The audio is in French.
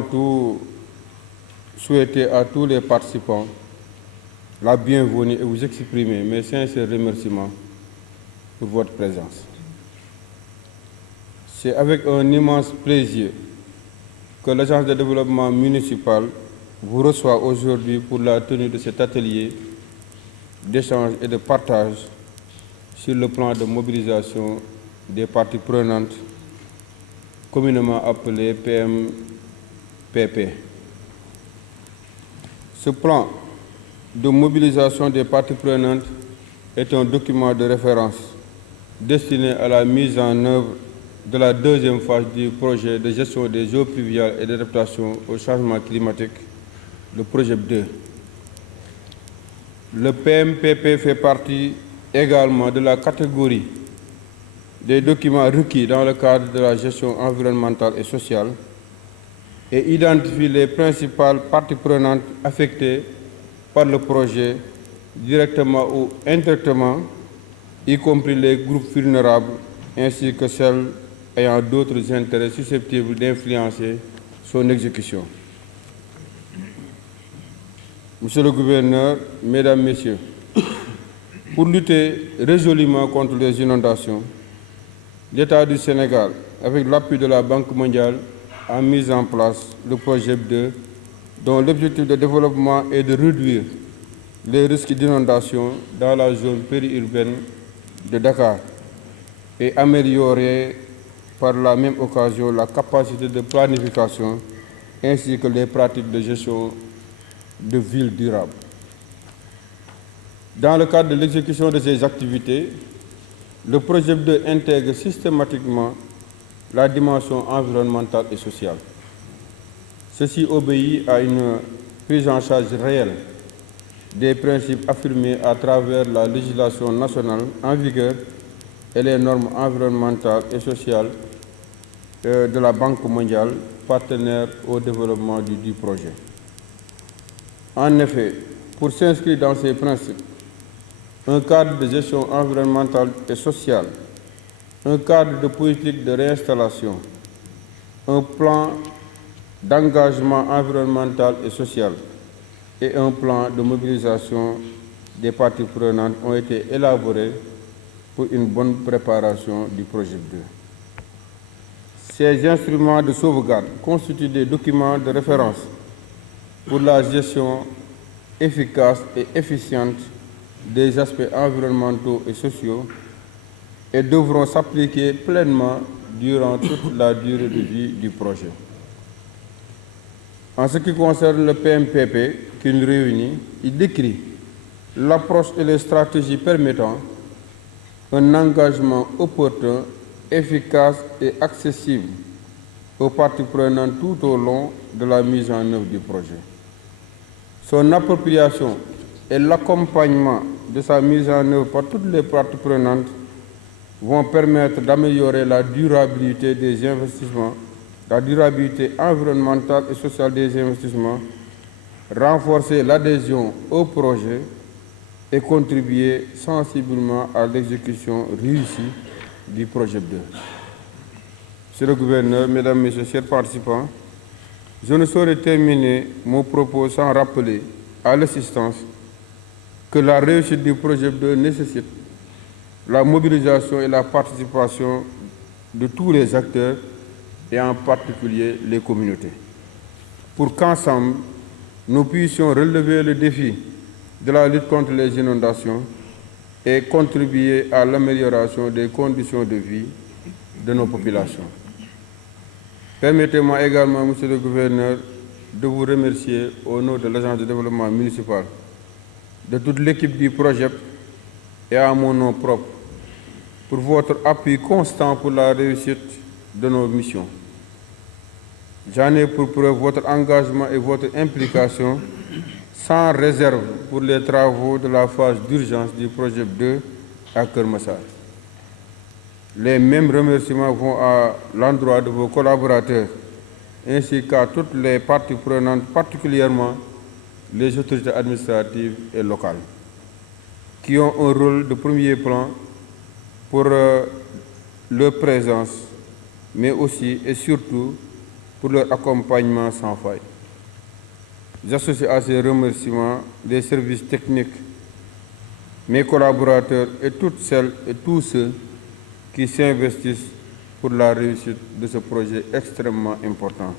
avant tout souhaiter à tous les participants la bienvenue et vous exprimer mes sincères remerciements pour votre présence. C'est avec un immense plaisir que l'Agence de développement municipal vous reçoit aujourd'hui pour la tenue de cet atelier d'échange et de partage sur le plan de mobilisation des parties prenantes, communément appelé PMPP. Ce plan de mobilisation des parties prenantes est un document de référence destiné à la mise en œuvre de la deuxième phase du projet de gestion des eaux pluviales et d'adaptation au changement climatique, le projet 2. Le PMPP fait partie également de la catégorie des documents requis dans le cadre de la gestion environnementale et sociale et identifie les principales parties prenantes affectées par le projet directement ou indirectement, y compris les groupes vulnérables ainsi que celles ayant d'autres intérêts susceptibles d'influencer son exécution. Monsieur le gouverneur, Mesdames, Messieurs, pour lutter résolument contre les inondations, l'État du Sénégal, avec l'appui de la Banque mondiale, a mis en place le projet 2, dont l'objectif de développement est de réduire les risques d'inondation dans la zone périurbaine de Dakar et améliorer par la même occasion la capacité de planification ainsi que les pratiques de gestion de villes durables. Dans le cadre de l'exécution de ces activités, le projet 2 intègre systématiquement la dimension environnementale et sociale. Ceci obéit à une prise en charge réelle des principes affirmés à travers la législation nationale en vigueur et les normes environnementales et sociales de la Banque mondiale, partenaire au développement du projet. En effet, pour s'inscrire dans ces principes, un cadre de gestion environnementale et sociale, un cadre de politique de réinstallation, un plan d'engagement environnemental et social et un plan de mobilisation des parties prenantes ont été élaborés pour une bonne préparation du projet 2. Ces instruments de sauvegarde constituent des documents de référence pour la gestion efficace et efficiente des aspects environnementaux et sociaux et devront s'appliquer pleinement durant toute la durée de vie du projet. En ce qui concerne le PMPP qui nous réunit, il décrit l'approche et les stratégies permettant un engagement opportun, efficace et accessible aux parties prenantes tout au long de la mise en œuvre du projet. Son appropriation et l'accompagnement de sa mise en œuvre par toutes les parties prenantes vont permettre d'améliorer la durabilité des investissements, la durabilité environnementale et sociale des investissements, renforcer l'adhésion au projet et contribuer sensiblement à l'exécution réussie du projet 2. Monsieur le gouverneur, Mesdames, Messieurs, chers participants, je ne saurais terminer mon propos sans rappeler à l'assistance que la réussite du projet 2 nécessite la mobilisation et la participation de tous les acteurs et en particulier les communautés, pour qu'ensemble, nous puissions relever le défi de la lutte contre les inondations et contribuer à l'amélioration des conditions de vie de nos populations. Permettez-moi également, Monsieur le gouverneur, de vous remercier au nom de l'Agence de développement municipal, de toute l'équipe du projet et à mon nom propre, pour votre appui constant pour la réussite de nos missions. J'en ai pour preuve votre engagement et votre implication sans réserve pour les travaux de la phase d'urgence du projet 2 à Keur Massar. Les mêmes remerciements vont à l'endroit de vos collaborateurs ainsi qu'à toutes les parties prenantes, particulièrement les autorités administratives et locales, qui ont un rôle de premier plan pour leur présence, mais aussi et surtout pour leur accompagnement sans faille. J'associe à ces remerciements des services techniques, mes collaborateurs et toutes celles et tous ceux qui s'investissent pour la réussite de ce projet extrêmement important.